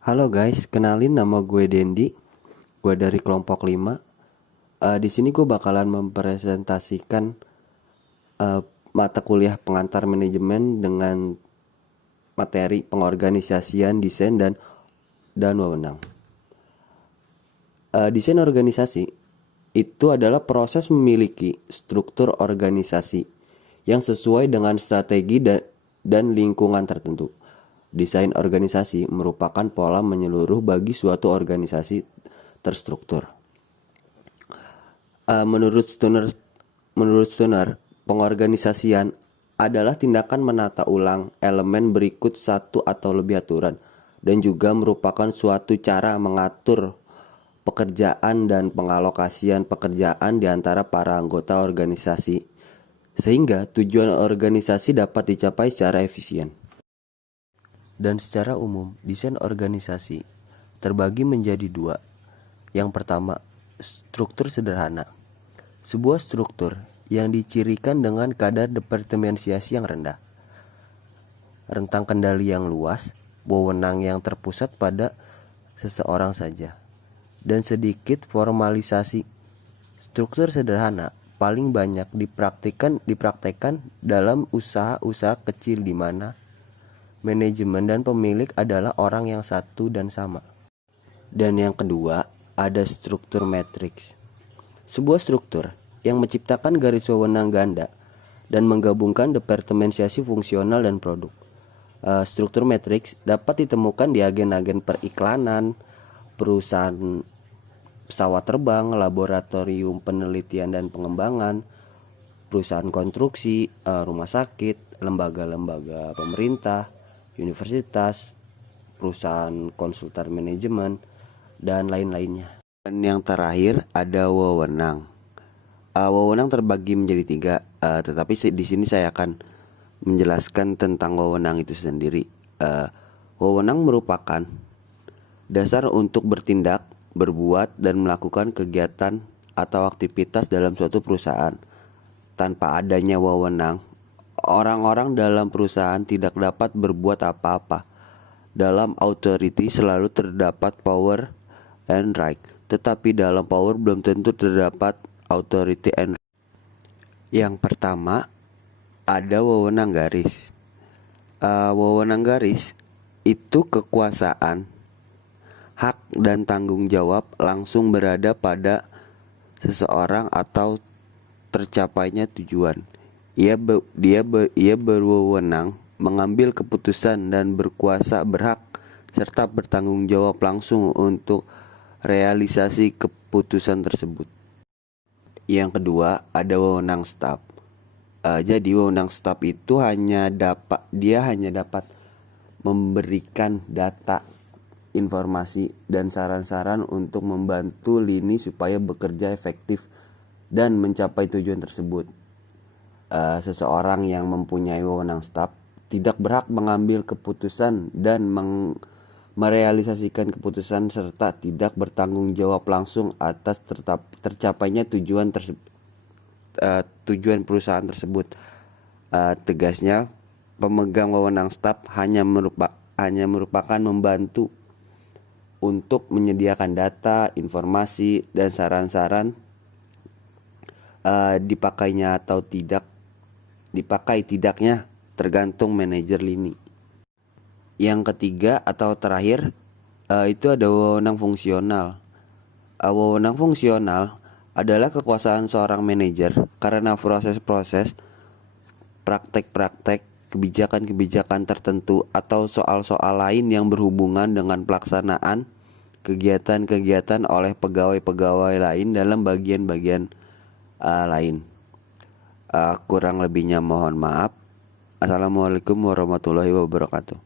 Halo guys, kenalin nama gue Dendi. Gue dari kelompok 5. Di sini gue bakalan mempresentasikan eh, mata kuliah pengantar manajemen dengan materi pengorganisasian, desain dan wewenang. Desain organisasi itu adalah proses memiliki struktur organisasi yang sesuai dengan strategi dan lingkungan tertentu. Desain organisasi merupakan pola menyeluruh bagi suatu organisasi terstruktur. Menurut Stoner, pengorganisasian adalah tindakan menata ulang elemen berikut satu atau lebih aturan dan juga merupakan suatu cara mengatur pekerjaan dan pengalokasian pekerjaan di antara para anggota organisasi sehingga tujuan organisasi dapat dicapai secara efisien. Dan secara umum, desain organisasi terbagi menjadi dua. Yang pertama, struktur sederhana. Sebuah struktur yang dicirikan dengan kadar departemensiasi yang rendah, rentang kendali yang luas, wewenang yang terpusat pada seseorang saja, dan sedikit formalisasi. Struktur sederhana paling banyak dipraktekkan dalam usaha-usaha kecil di mana manajemen dan pemilik adalah orang yang satu dan sama. Dan yang kedua, ada struktur matriks. Sebuah struktur yang menciptakan garis wewenang ganda dan menggabungkan departemensiasi fungsional dan produk. Struktur matriks dapat ditemukan di agen-agen periklanan, perusahaan pesawat terbang, laboratorium penelitian dan pengembangan, perusahaan konstruksi, rumah sakit, lembaga-lembaga pemerintah, universitas, perusahaan konsultan manajemen, dan lain-lainnya. Dan yang terakhir ada wewenang. Wewenang terbagi menjadi tiga, tetapi di sini saya akan menjelaskan tentang wewenang itu sendiri. Wewenang merupakan dasar untuk bertindak, berbuat, dan melakukan kegiatan atau aktivitas dalam suatu perusahaan. Tanpa adanya wewenang, orang-orang dalam perusahaan tidak dapat berbuat apa-apa. Dalam authority selalu terdapat power and right, tetapi dalam power belum tentu terdapat authority and right. Yang pertama, ada wewenang garis. Wewenang garis itu kekuasaan, hak dan tanggung jawab langsung berada pada seseorang atau tercapainya tujuan. Ia berwenang mengambil keputusan dan berhak serta bertanggung jawab langsung untuk realisasi keputusan tersebut. Yang kedua, ada wewenang staf. Jadi wewenang staf itu hanya dapat memberikan data, informasi, dan saran-saran untuk membantu lini supaya bekerja efektif dan mencapai tujuan tersebut. Seseorang yang mempunyai wewenang staf tidak berhak mengambil keputusan dan merealisasikan keputusan serta tidak bertanggung jawab langsung atas tercapainya tujuan perusahaan tersebut. Tegasnya, pemegang wewenang staf hanya merupakan membantu untuk menyediakan data, informasi, dan saran-saran. Dipakai tidaknya tergantung manajer lini. Yang ketiga atau terakhir, itu ada wewenang fungsional. Wewenang fungsional adalah kekuasaan seorang manajer karena proses-proses, praktek-praktek, kebijakan-kebijakan tertentu atau soal-soal lain yang berhubungan dengan pelaksanaan kegiatan-kegiatan oleh pegawai-pegawai lain dalam bagian-bagian lain. Kurang lebihnya mohon maaf. Assalamualaikum warahmatullahi wabarakatuh.